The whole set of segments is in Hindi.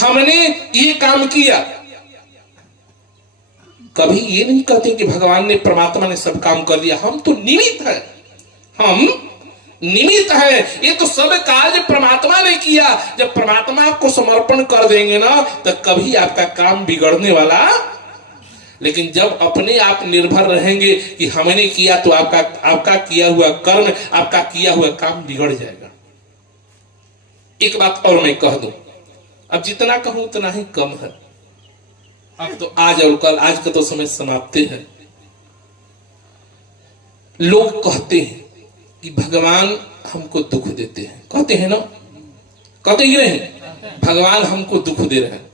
हमने ये काम किया। कभी ये नहीं कहते कि भगवान ने, परमात्मा ने सब काम कर दिया, हम तो निमित्त है, हम निमित्त है। ये तो सब कार्य परमात्मा ने किया। जब परमात्मा को समर्पण कर देंगे ना, तो कभी आपका काम बिगड़ने वाला। लेकिन जब अपने आप निर्भर रहेंगे कि हमने किया, तो आपका किया हुआ कर्म, आपका किया हुआ काम बिगड़ जाएगा। एक बात और मैं कह दूं, अब जितना कहूं उतना ही कम है। अब तो आज और कल, आज का तो समय समाप्त है। लोग कहते हैं कि भगवान हमको दुख देते हैं, कहते हैं ना, कहते ही नहीं, भगवान हमको दुख दे रहे हैं।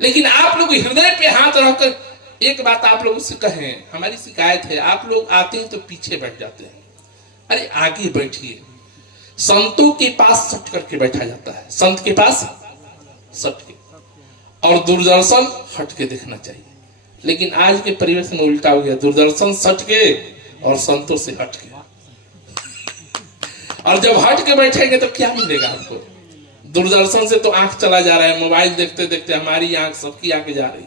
लेकिन आप लोग हृदय पे हाथ रखकर एक बात आप लोगों से कहें, हमारी शिकायत है, आप लोग आते हैं तो पीछे बैठ जाते हैं। अरे आगे बैठिए। संतों के पास सट करके बैठा जाता है, संत के पास सट के, और दूरदर्शन हट के देखना चाहिए। लेकिन आज के परिवेश में उल्टा हो गया, दूरदर्शन सट के और संतों से हट के। और जब हट के बैठेंगे तो क्या मिलेगा आपको? दूरदर्शन से तो आंख चला जा रहा है, मोबाइल देखते देखते हमारी आंख, सबकी आंखें जा रही।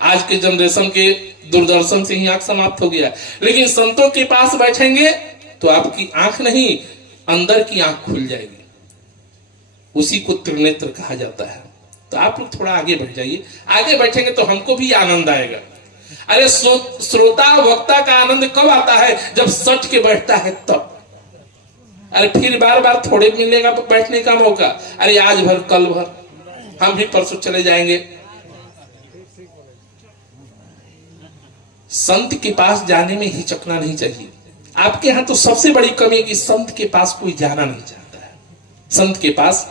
आज के जनरेशन के दूरदर्शन से ही आंख समाप्त हो गया। लेकिन संतों के पास बैठेंगे तो आपकी आंख नहीं, अंदर की आंख खुल जाएगी। उसी को त्रिनेत्र कहा जाता है। तो आप लोग थोड़ा आगे बढ़ जाइए, आगे बैठेंगे तो हमको भी आनंद आएगा। अरे श्रोता वक्ता का आनंद कब आता है? जब सच के बैठता है तब। अरे फिर बार बार थोड़े मिलेगा बैठने का मौका। अरे आज भर, कल भर, हम भी परसों चले जाएंगे। संत के पास जाने में हिचकना नहीं चाहिए। आपके यहां तो सबसे बड़ी कमी है कि संत के पास कोई जाना नहीं चाहता है। संत के पास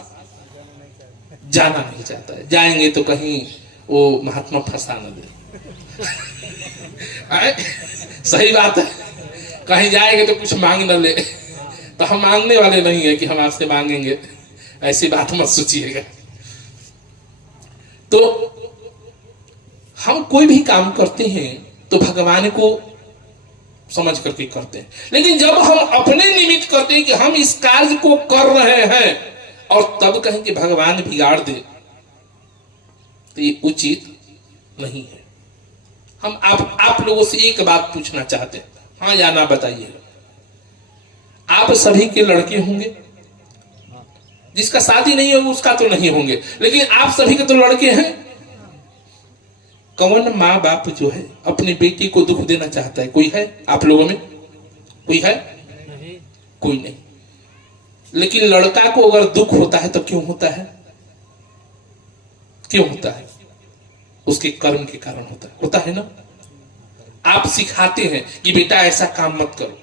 जाना नहीं चाहता है। जाएंगे तो कहीं वो महात्मा फंसा न दे। सही बात है, कहीं जाएंगे तो कुछ मांग न ले। तो हम मांगने वाले नहीं है कि हम आपसे मांगेंगे, ऐसी बात मत सोचिएगा। तो हम कोई भी काम करते हैं तो भगवान को समझ करके करते हैं। लेकिन जब हम अपने निमित्त करते हैं कि हम इस कार्य को कर रहे हैं और तब कहें कि भगवान बिगाड़ दे, तो ये उचित नहीं है। हम आप लोगों से एक बात पूछना चाहते हैं, हाँ या ना बताइएगा। आप सभी के लड़के होंगे, जिसका शादी नहीं होगा उसका तो नहीं होंगे, लेकिन आप सभी के तो लड़के हैं। कौन माँ बाप जो है अपनी बेटी को दुख देना चाहता है? कोई है आप लोगों में? कोई है? कोई नहीं। लेकिन लड़का को अगर दुख होता है तो क्यों होता है? क्यों होता है? उसके कर्म के कारण होता है ना। आप सिखाते हैं कि बेटा ऐसा काम मत करो,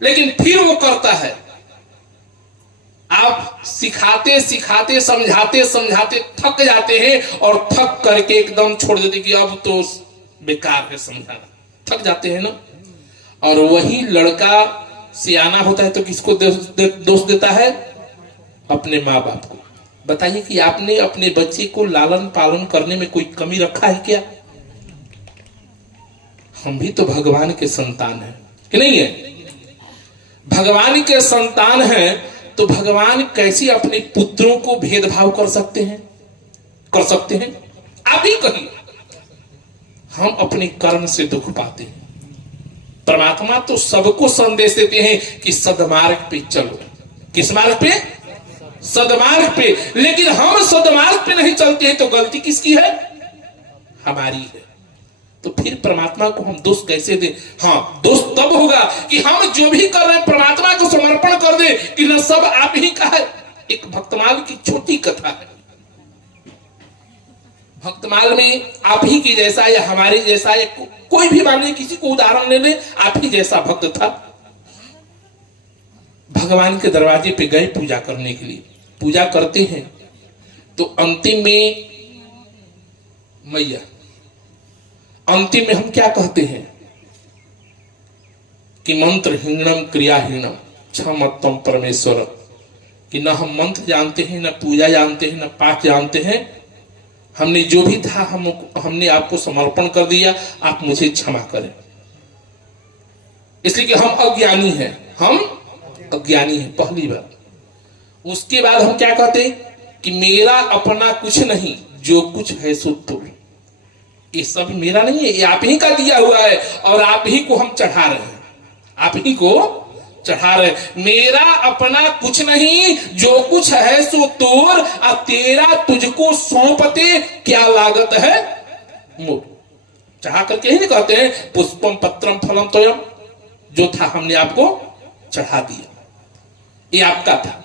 लेकिन फिर वो करता है। आप सिखाते सिखाते, समझाते समझाते थक जाते हैं और थक करके एकदम छोड़ देते कि अब तो बेकार है समझाना, थक जाते हैं ना। और वही लड़का सियाना होता है तो किसको दोष देता है? अपने माँ बाप को। बताइए कि आपने अपने बच्चे को लालन पालन करने में कोई कमी रखा है क्या? हम भी तो भगवान के संतान हैं कि नहीं है? भगवान के संतान हैं तो भगवान कैसे अपने पुत्रों को भेदभाव कर सकते हैं? कर सकते हैं? आप ही कहिए। हम अपने कर्म से दुख पाते हैं। परमात्मा तो सबको संदेश देते हैं कि सदमार्ग पे चलो। किस मार्ग पे? सदमार्ग पे। लेकिन हम सदमार्ग पे नहीं चलते हैं तो गलती किसकी है? हमारी है। तो फिर परमात्मा को हम दोष कैसे दें? हाँ, दोष तब होगा कि हम जो भी कर रहे हैं परमात्मा को समर्पण कर दे कि न सब आप ही का है। एक भक्तमाल की छोटी कथा है। भक्तमाल में आप ही की जैसा या हमारे जैसा या कोई भी मान लीजिए, किसी को उदाहरण ले ले, आप ही जैसा भक्त था। भगवान के दरवाजे पे गए पूजा करने के लिए। पूजा करते हैं तो अंतिम में मैया, अंतिम में हम क्या कहते हैं कि मंत्रहीनम क्रियाहीनम क्षमत्वम परमेश्वर, कि न हम मंत्र जानते हैं, न पूजा जानते हैं, न पाठ जानते हैं। हमने जो भी था हमने आपको समर्पण कर दिया, आप मुझे क्षमा करें। इसलिए कि हम अज्ञानी हैं, हम अज्ञानी हैं। पहली बात। उसके बाद हम क्या कहते हैं कि मेरा अपना कुछ नहीं, जो कुछ है सो तुम। ये सब मेरा नहीं है, ये आप ही का दिया हुआ है और आप ही को हम चढ़ा रहे हैं, आप ही को चढ़ा रहे। मेरा अपना कुछ नहीं, जो कुछ है सो तोर, और तेरा तुझको सौंपते क्या लागत है मोर। चढ़ा करके ही नहीं कहते हैं पुष्पम पत्रम फलम तोयम, जो था हमने आपको चढ़ा दिया, ये आपका था।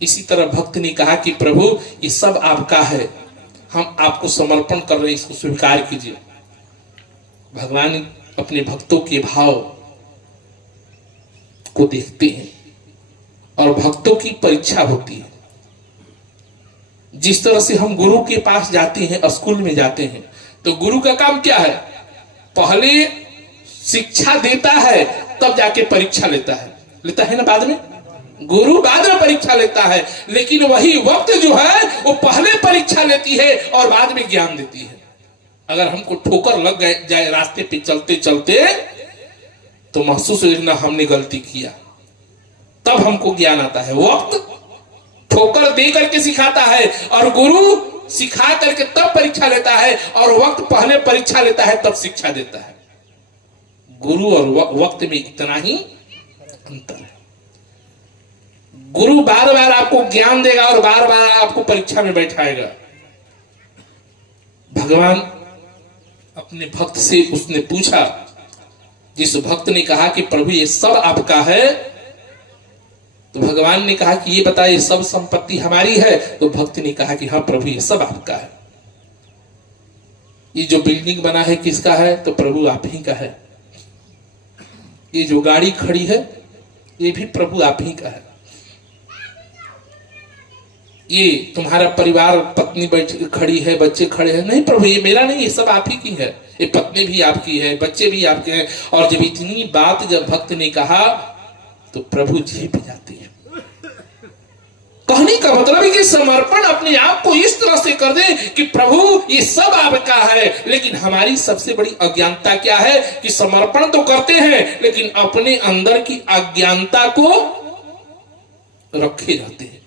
इसी तरह भक्त ने कहा कि प्रभु ये सब आपका है, हम आपको समर्पण कर रहे हैं, इसको स्वीकार कीजिए। भगवान अपने भक्तों के भाव को देखते हैं और भक्तों की परीक्षा होती है। जिस तरह से हम गुरु के पास जाते हैं, स्कूल में जाते हैं, तो गुरु का काम क्या है? पहले शिक्षा देता है, तब जाके परीक्षा लेता है ना। बाद में गुरु बाद में परीक्षा लेता है, लेकिन वही वक्त जो है वो पहले परीक्षा लेती है और बाद में ज्ञान देती है। अगर हमको ठोकर लग जाए रास्ते पे चलते चलते, तो महसूस होना हमने गलती किया, तब हमको ज्ञान आता है। वक्त ठोकर दे करके सिखाता है और गुरु सिखा करके तब परीक्षा लेता है, और वक्त पहले परीक्षा लेता है तब शिक्षा देता है। गुरु और वक्त में इतना ही अंतर है। गुरु बार बार आपको ज्ञान देगा और बार बार आपको परीक्षा में बैठाएगा। भगवान अपने भक्त से उसने पूछा, जिस भक्त ने कहा कि प्रभु ये सब आपका है, तो भगवान ने कहा कि ये बताइए सब संपत्ति हमारी है? तो भक्त ने कहा कि हाँ प्रभु ये सब आपका है। ये जो बिल्डिंग बना है किसका है? तो प्रभु आप ही का है। ये जो गाड़ी खड़ी है ये भी प्रभु आप ही का है। ये तुम्हारा परिवार, पत्नी बैठ खड़ी है, बच्चे खड़े हैं, नहीं प्रभु ये मेरा नहीं, ये सब आप ही की है। ये पत्नी भी आपकी है, बच्चे भी आपके हैं। और जब इतनी बात जब भक्त ने कहा तो प्रभु जी भी जाते हैं। कहने का मतलब है कि समर्पण अपने आप को इस तरह से कर दे कि प्रभु ये सब आपका है। लेकिन हमारी सबसे बड़ी अज्ञानता क्या है कि समर्पण तो करते हैं लेकिन अपने अंदर की अज्ञानता को रखे रहते हैं।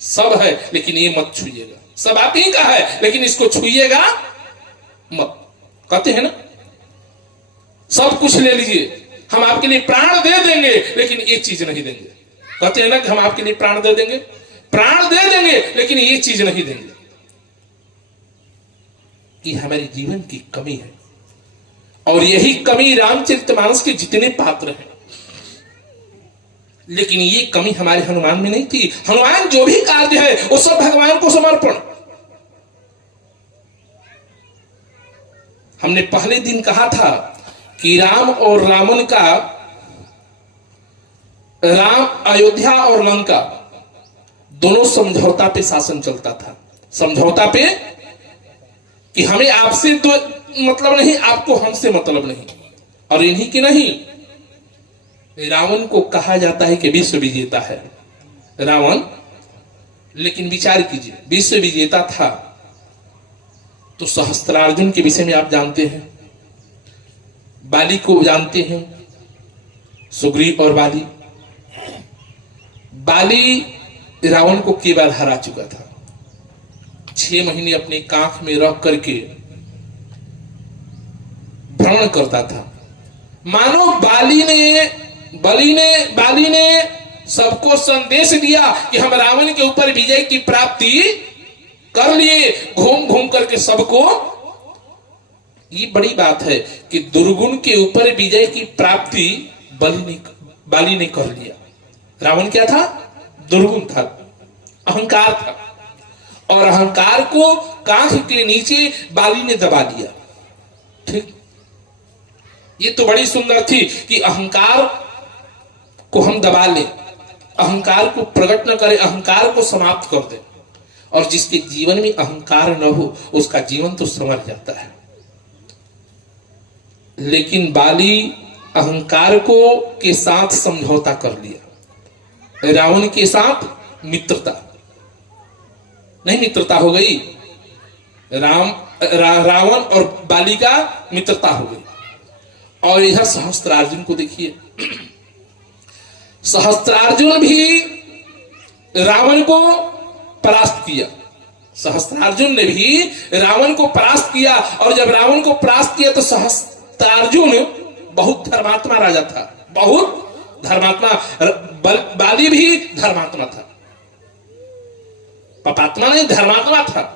सब है लेकिन ये मत छूइएगा, सब आप ही का है लेकिन इसको छूइएगा मत। कहते हैं ना सब कुछ ले लीजिए, हम आपके लिए प्राण दे देंगे लेकिन ये चीज नहीं देंगे। कहते हैं ना कि हम आपके लिए प्राण दे देंगे, प्राण दे देंगे लेकिन ये चीज नहीं देंगे। ये हमारे जीवन की कमी है और यही कमी रामचरितमानस के जितने पात्र हैं। लेकिन ये कमी हमारे हनुमान में नहीं थी। हनुमान जो भी कार्य है वो सब भगवान को समर्पण। हमने पहले दिन कहा था कि राम और रावण का, राम अयोध्या और लंका दोनों समझौता पे शासन चलता था। समझौता पे कि हमें आपसे तो मतलब नहीं, आपको हमसे मतलब नहीं। और इन्हीं की नहीं, रावण को कहा जाता है कि विश्व विजेता है रावण। लेकिन विचार कीजिए, विश्व विजेता था तो सहस्त्रार्जुन के विषय में आप जानते हैं, बाली को जानते हैं, सुग्रीव और बाली। बाली रावण को कई बार हरा चुका था। 6 महीने अपने कांख में रख करके भ्रमण करता था। मानो बाली ने सबको संदेश दिया कि हम रावण के ऊपर विजय की प्राप्ति कर लिए। घूम घूम करके सबको, ये बड़ी बात है कि दुर्गुण के ऊपर विजय की प्राप्ति बाली ने कर लिया। रावण क्या था? दुर्गुण था, अहंकार था, और अहंकार को कांख के नीचे बाली ने दबा दिया। ठीक, ये तो बड़ी सुंदर थी कि अहंकार को हम दबा लें, अहंकार को प्रकट न करें, अहंकार को समाप्त कर दें। और जिसके जीवन में अहंकार न हो उसका जीवन तो संवर जाता है। लेकिन बाली अहंकार को के साथ समझौता कर लिया। रावण के साथ मित्रता, नहीं मित्रता हो गई, रावण और बाली का मित्रता हो गई। और यह सहस्त्रार्जुन को देखिए, सहस्त्रार्जुन भी रावण को परास्त किया। सहस्त्रार्जुन ने भी रावण को परास्त किया, और जब रावण को परास्त किया तो सहस्त्रार्जुन बहुत धर्मात्मा राजा था, बहुत धर्मात्मा। बाली भी धर्मात्मा था, पापात्मा नहीं, धर्मात्मा था।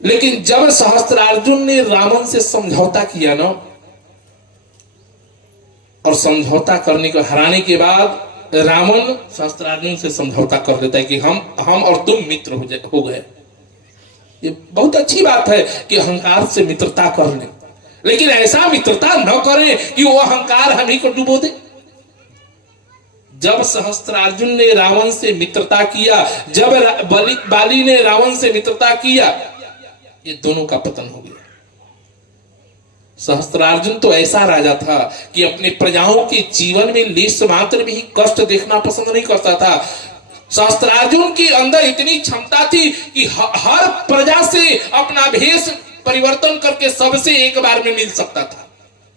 लेकिन जब सहस्त्रार्जुन ने रावण से समझौता किया ना, और समझौता करने को हराने के बाद रावण सहस्त्रार्जुन से समझौता कर देता है कि हम और तुम मित्र हो गए। ये बहुत अच्छी बात है कि अहंकार से मित्रता कर ले, लेकिन ऐसा मित्रता न करें कि वो अहंकार हम ही को डुबो दे। जब सहस्त्रार्जुन ने रावण से मित्रता किया, जब बाली ने रावण से मित्रता किया, ये दोनों का पतन हो गया। सहस्त्रार्जुन तो ऐसा राजा था कि अपने प्रजाओं के जीवन में लेश मात्र भी कष्ट देखना पसंद नहीं करता था। सहस्त्रार्जुन के अंदर इतनी क्षमता थी कि हर प्रजा से अपना भेष परिवर्तन करके सबसे एक बार में मिल सकता था।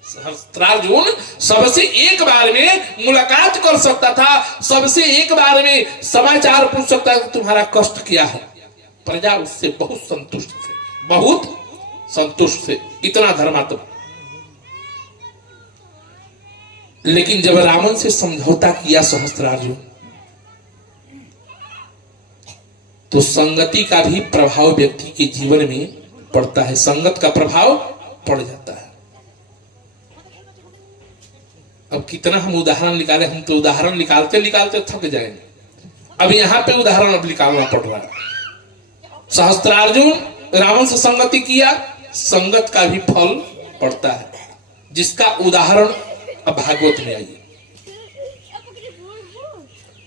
सहस्त्रार्जुन सबसे एक बार में मुलाकात कर सकता था, सबसे एक बार में समाचार पूछ सकता था तुम्हारा कष्ट क्या है। प्रजा उससे बहुत संतुष्ट थे, बहुत संतुष्ट थे, इतना धर्मात्मा। लेकिन जब रावण से समझौता किया सहस्त्रार्जुन, तो संगति का भी प्रभाव व्यक्ति के जीवन में पड़ता है, संगत का प्रभाव पड़ जाता है। अब कितना हम उदाहरण निकाले, हम तो उदाहरण निकालते निकालते थक जाएंगे। अब यहां पे उदाहरण अब निकालना पड़ रहा है। सहस्त्रार्जुन रावण से संगति किया, संगत का भी फल पड़ता है, जिसका उदाहरण अब भागवत में आइए।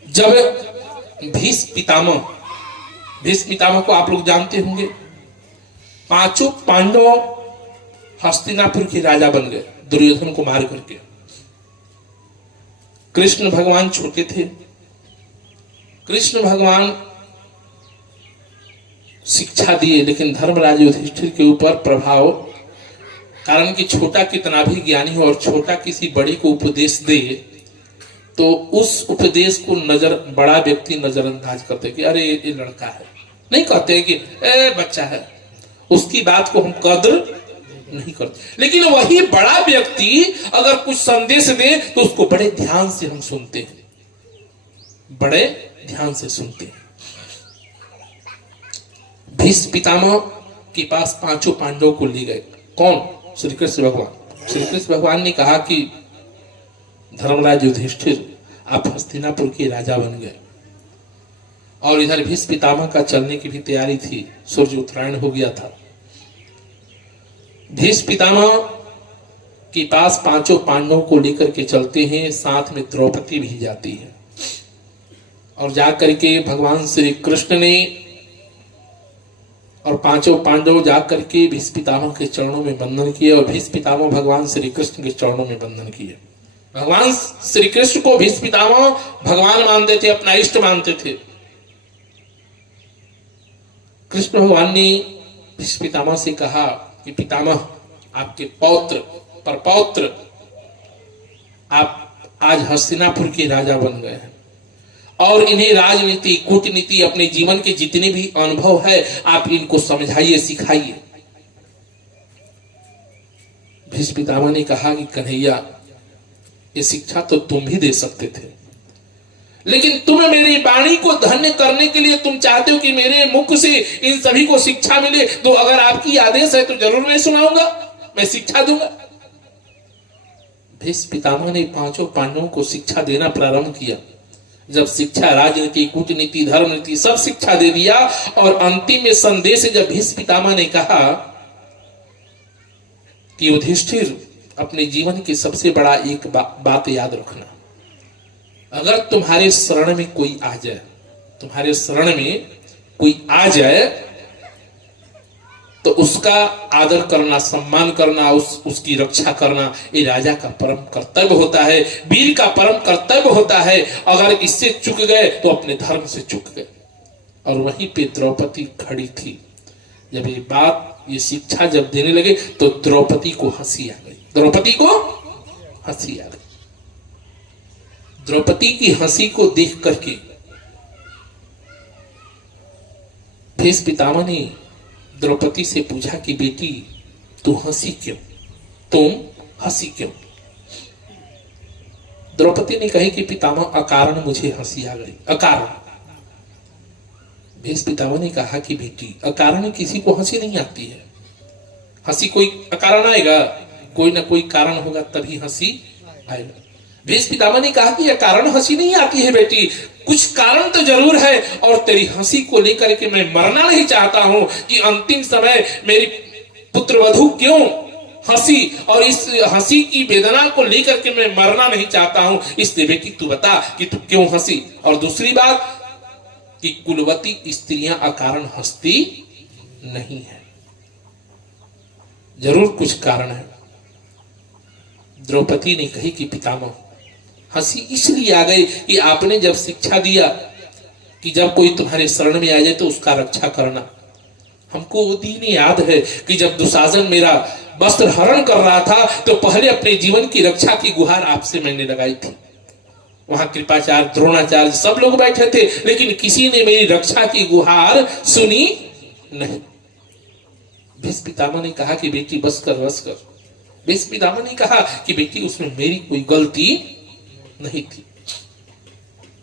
जब भीष्म पितामह को आप लोग जानते होंगे, पांचों पांडव हस्तिनापुर के राजा बन गए दुर्योधन को मार करके। कृष्ण भगवान छोटे थे, कृष्ण भगवान शिक्षा दिए, लेकिन धर्मराज युधिष्ठिर के ऊपर प्रभाव, कारण कि छोटा कितना भी ज्ञानी हो और छोटा किसी बड़े को उपदेश दे तो उस उपदेश को बड़ा व्यक्ति नजरअंदाज करते कि अरे ये लड़का है, नहीं कहते कि बच्चा है, उसकी बात को हम कदर नहीं करते। लेकिन वही बड़ा व्यक्ति अगर कुछ संदेश दे तो उसको बड़े ध्यान से हम सुनते हैं, बड़े ध्यान से सुनते हैं। भीष्म पितामह के पास पांचों पांडवों को ले गए। कौन? श्री कृष्ण भगवान। श्री कृष्ण भगवान ने कहा कि धर्मराज युधिष्ठिर आप हस्तिनापुर के राजा बन गए, और इधर भीष्म पितामह का चलने की भी तैयारी थी, सूर्य उत्तरायण हो गया था। भीष्म पितामह के पास पांचों पांडवों को लेकर के चलते हैं, साथ में द्रौपदी भी जाती है, और जाकर के भगवान श्री कृष्ण ने और पांचों पांडव जाकर के भीष्म पितामह के चरणों में बंधन किए, और भीष्म पितामह भगवान श्री कृष्ण के चरणों में बंधन किए। भगवान श्री कृष्ण को भीष्म पितामह भगवान मानते थे, अपना इष्ट मानते थे। कृष्ण भगवान ने भीष्म पितामह से कहा कि पितामह, आपके पौत्र परपौत्र आप आज हस्तिनापुर के राजा बन गए हैं, और इन्हें राजनीति कूटनीति अपने जीवन के जितने भी अनुभव है आप इनको समझाइए, सिखाइए। भीष्म पितामह ने कहा कि कन्हैया, ये शिक्षा तो तुम भी दे सकते थे, लेकिन तुम मेरी वाणी को धन्य करने के लिए तुम चाहते हो कि मेरे मुख से इन सभी को शिक्षा मिले, तो अगर आपकी आदेश है तो जरूर मैं सुनाऊंगा, मैं शिक्षा दूंगा। भीष्म पितामह ने पांचों पांडवों को शिक्षा देना प्रारंभ किया। जब शिक्षा, राजनीति, कूटनीति, धर्म नीति सब शिक्षा दे दिया, और अंतिम में संदेश जब भीष्म पितामह ने कहा कि युधिष्ठिर, अपने जीवन की सबसे बड़ा एक बात याद रखना, अगर तुम्हारे शरण में कोई आ जाए, तुम्हारे शरण में कोई आ जाए तो उसका आदर करना, सम्मान करना, उसकी रक्षा करना, ये राजा का परम कर्तव्य होता है, वीर का परम कर्तव्य होता है। अगर इससे चूक गए तो अपने धर्म से चूक गए। और वहीं पे द्रौपदी खड़ी थी। जब ये बात, ये शिक्षा जब देने लगे तो द्रौपदी को हंसी आ गई, द्रौपदी को हंसी आ गई। द्रौपदी की हंसी को देख करके भीष्म पितामह ने द्रौपदी से पूछा कि बेटी तू हंसी क्यों, तुम हंसी क्यों? द्रौपदी ने कही कि पितामह अकारण मुझे हंसी आ गई, अकारण। भीष्म पितामह ने कहा कि बेटी अकारण किसी को हंसी नहीं आती है, हंसी कोई अकारण आएगा, कोई ना कोई कारण होगा तभी हंसी आएगा। भीष्म पितामह ने कहा कि अकारण हंसी नहीं आती है बेटी, कुछ कारण तो जरूर है, और तेरी हंसी को लेकर के मैं मरना नहीं चाहता हूं कि अंतिम समय मेरी पुत्रवधू क्यों हंसी, और इस हंसी की वेदना को लेकर के मैं मरना नहीं चाहता हूं, इसलिए बेटी तू बता कि तू क्यों हंसी। और दूसरी बात कि कुलवती स्त्रियां अकारण हंसती नहीं है, जरूर कुछ कारण है। द्रौपदी ने कही कि पितामह हंसी इसलिए आ गई कि आपने जब शिक्षा दिया कि जब कोई तुम्हारे शरण में आ जाए तो उसका रक्षा करना, हमको वो दिन याद है कि जब दुशासन मेरा वस्त्र हरण कर रहा था तो पहले अपने जीवन की रक्षा की गुहार आपसे मैंने लगाई थी। वहां कृपाचार्य, द्रोणाचार्य सब लोग बैठे थे, लेकिन किसी ने मेरी रक्षा की गुहार सुनी नहीं। भीष्म पितामह ने कहा कि बेटी बस कर, बस कर। भीष्म पितामह ने कहा कि बेटी उसमें मेरी कोई गलती नहीं थी।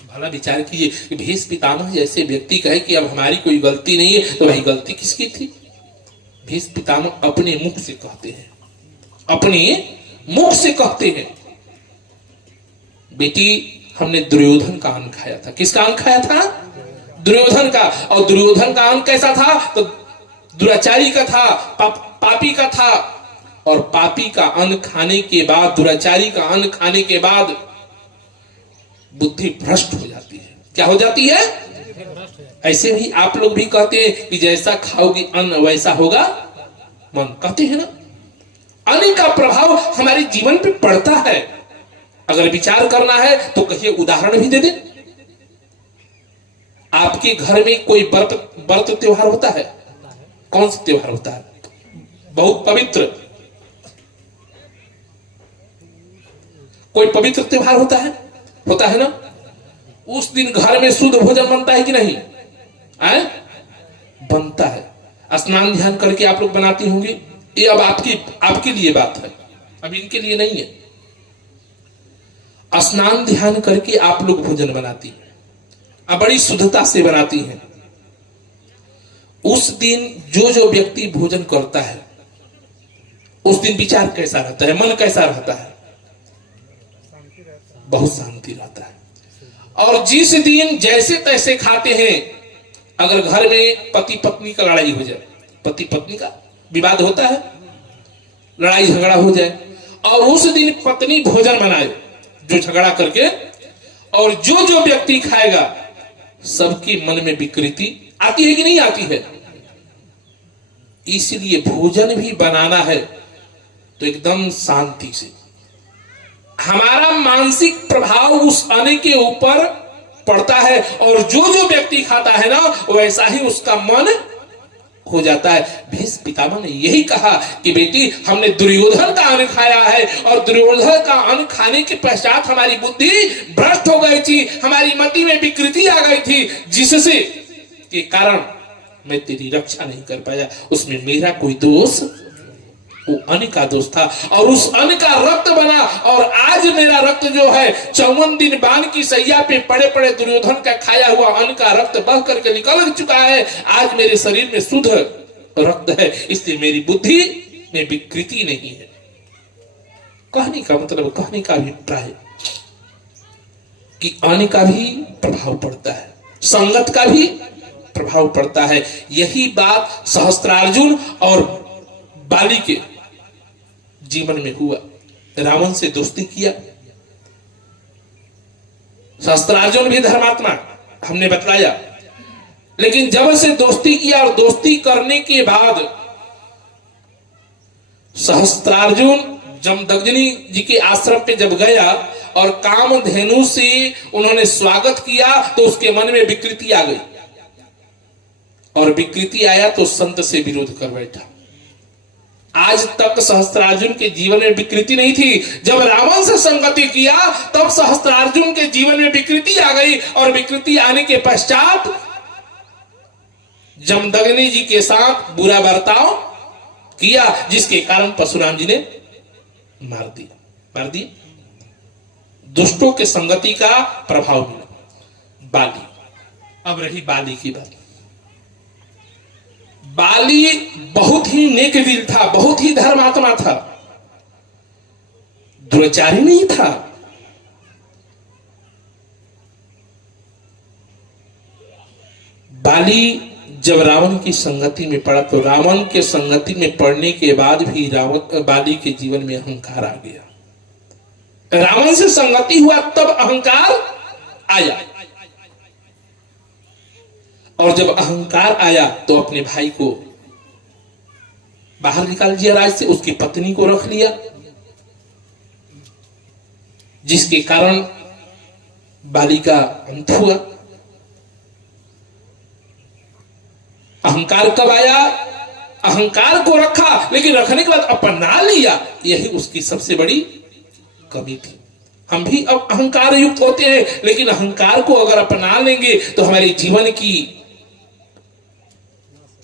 भला विचार कीजिए कि भीष्म पितामह जैसे व्यक्ति कहे कि अब हमारी कोई गलती नहीं है, तो भाई गलती किसकी थी? भीष्म पितामह अपने मुख से कहते हैं, अपने मुख से कहते हैं बेटी हमने दुर्योधन का अन्न खाया था। किसका अन्न खाया था? दुर्योधन का। और दुर्योधन का अन्न कैसा था? तो दुराचारी का था, पापी का था। और पापी का अन्न खाने के बाद, दुराचारी का अन्न खाने के बाद बुद्धि भ्रष्ट हो जाती है। क्या हो जाती है? ऐसे भी आप लोग भी कहते हैं कि जैसा खाओगे अन्न वैसा होगा मन, कहते हैं ना। अन्न का प्रभाव हमारे जीवन पे पड़ता है। अगर विचार करना है तो कहिए, उदाहरण भी दे दे। आपके घर में कोई व्रत त्योहार होता है? कौन सा त्योहार होता है? बहुत पवित्र, कोई पवित्र त्योहार होता है? होता है ना। उस दिन घर में शुद्ध भोजन बनता है कि नहीं? बनता है। स्नान ध्यान करके आप लोग बनाती होंगी। ये अब आपके लिए बात है, अब इनके लिए नहीं है। स्नान ध्यान करके आप लोग भोजन बनाती हैं, अब बड़ी शुद्धता से बनाती हैं। उस दिन जो व्यक्ति भोजन करता है उस दिन विचार कैसा रहता है, मन कैसा रहता है? बहुत शांति रहता है। और जिस दिन जैसे तैसे खाते हैं, अगर घर में पति पत्नी का लड़ाई हो जाए, पति पत्नी का विवाद होता है, लड़ाई झगड़ा हो जाए, और उस दिन पत्नी भोजन बनाए जो झगड़ा करके, और जो व्यक्ति खाएगा सबके मन में विकृति आती है कि नहीं आती है? इसलिए भोजन भी बनाना है तो एकदम शांति से। हमारा मानसिक प्रभाव उस अन्न के ऊपर पड़ता है, और जो व्यक्ति खाता है ना वैसा ही उसका मन हो जाता है। भीष्म पितामह ने यही कहा कि बेटी हमने दुर्योधन का अन्न खाया है, और दुर्योधन का अन्न खाने के पश्चात हमारी बुद्धि भ्रष्ट हो गई थी, हमारी मति में विकृति आ गई थी, जिससे के कारण मैं तेरी रक्षा नहीं कर पाया। उसमें मेरा कोई दोष, वो अन्न का दोष था, और उस अन्न का रक्त बना, और आज मेरा रक्त जो है 54 दिन बाण की सैया पे पड़े पड़े दुर्योधन का खाया हुआ अन्न का रक्त बह करके निकल चुका है। आज मेरे शरीर में शुद्ध रक्त है, इसलिए मेरी बुद्धि में विकृति नहीं है। कहने का मतलब, कहने का अभिप्राय कि अन्न का भी प्रभाव पड़ता है, संगत का भी प्रभाव पड़ता है। यही बात सहस्त्रार्जुन और बाली के जीवन में हुआ। रावण से दोस्ती किया, सहस्त्रार्जुन भी धर्मात्मा, हमने बताया, लेकिन जब से दोस्ती किया और दोस्ती करने के बाद सहस्त्रार्जुन जमदग्नि जी के आश्रम पे जब गया और कामधेनु से उन्होंने स्वागत किया तो उसके मन में विकृति आ गई, और विकृति आया तो संत से विरोध कर बैठा। आज तक सहस्त्रार्जुन के जीवन में विकृति नहीं थी, जब रावण से संगति किया तब सहस्त्रार्जुन के जीवन में विकृति आ गई, और विकृति आने के पश्चात जमदग्नि जी के साथ बुरा बर्ताव किया, जिसके कारण परशुराम जी ने मार दिया। दुष्टों के संगति का प्रभाव मिला। बाली, अब रही बाली की बात। बाली बहुत ही नेक दिल था, बहुत ही धर्मात्मा था, दुराचारी नहीं था। बाली जब रावण की संगति में पड़ा तो रावण के संगति में पड़ने के बाद भी बाली के जीवन में अहंकार आ गया। रावण से संगति हुआ तब अहंकार आया, और जब अहंकार आया तो अपने भाई को बाहर निकाल दिया राज से, उसकी पत्नी को रख लिया, जिसके कारण बाली का अंत हुआ। अहंकार कब आया? अहंकार को रखा, लेकिन रखने के बाद अपना लिया, यही उसकी सबसे बड़ी कमी थी। हम भी अब अहंकार युक्त होते हैं, लेकिन अहंकार को अगर अपना लेंगे तो हमारे जीवन की,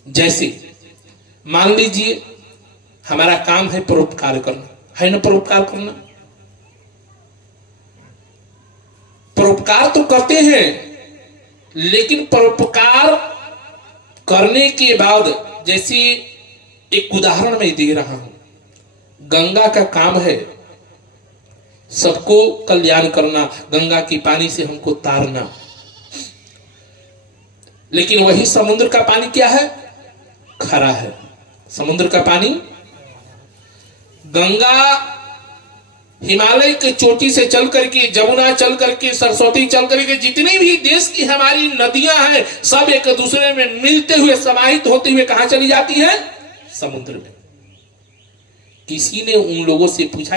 जैसे मान लीजिए हमारा काम है परोपकार करना, है ना? परोपकार करना, परोपकार तो करते हैं, लेकिन परोपकार करने के बाद, जैसे एक उदाहरण मैं दे रहा हूं, गंगा का काम है सबको कल्याण करना, गंगा की पानी से हमको तारना, लेकिन वही समुद्र का पानी क्या है? खरा है। समुद्र का पानी, गंगा हिमालय के चोटी से चल करके, जमुना चल करके, सरस्वती चल करके, जितनी भी देश की हमारी नदियां हैं, सब एक दूसरे में मिलते हुए, समाहित होते हुए कहां चली जाती है? समुद्र में। किसी ने उन लोगों से पूछा